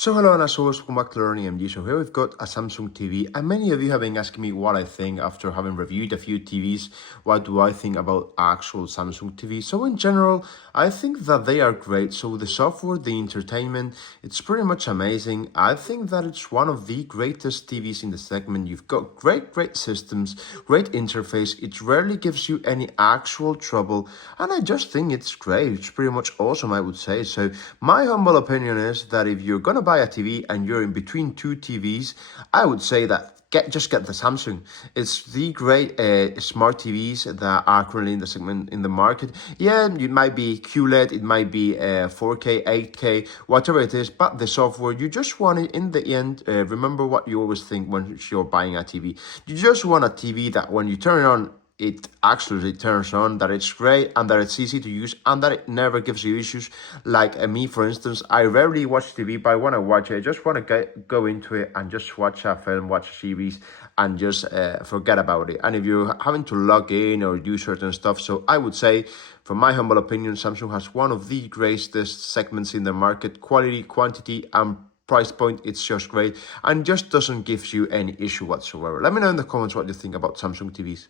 So hello and as always, welcome back to Learning MD. So here we've got a Samsung TV, and many of you have been asking me what I think after having reviewed a few TVs. What do I think about actual Samsung TV? So in general, I think that they are great. So the software, the entertainment, it's pretty much amazing. I think that it's one of the greatest TVs in the segment. You've got great systems, great interface. It rarely gives you any actual trouble, and I just think it's great. It's pretty much awesome, I would say. So my humble opinion is that if you're gonna buy a TV and you're in between two TVs, I would say that just get the Samsung. It's the great smart TVs that are currently in the segment in the market. Yeah, it might be QLED, it might be 4K, 8K, whatever it is, but the software, you just want it in the end. Remember what you always think when you're buying a TV. You just want a TV that when you turn it on, it actually turns on, that it's great and that it's easy to use and that it never gives you issues. Like me, for instance, I rarely watch TV, but when I watch it, I just want to go into it and just watch a film, watch a series, and just forget about it. And if you're having to log in or do certain stuff, so I would say, from my humble opinion, Samsung has one of the greatest segments in the market. Quality, quantity, and price point, it's just great and just doesn't give you any issue whatsoever. Let me know in the comments what you think about Samsung TVs.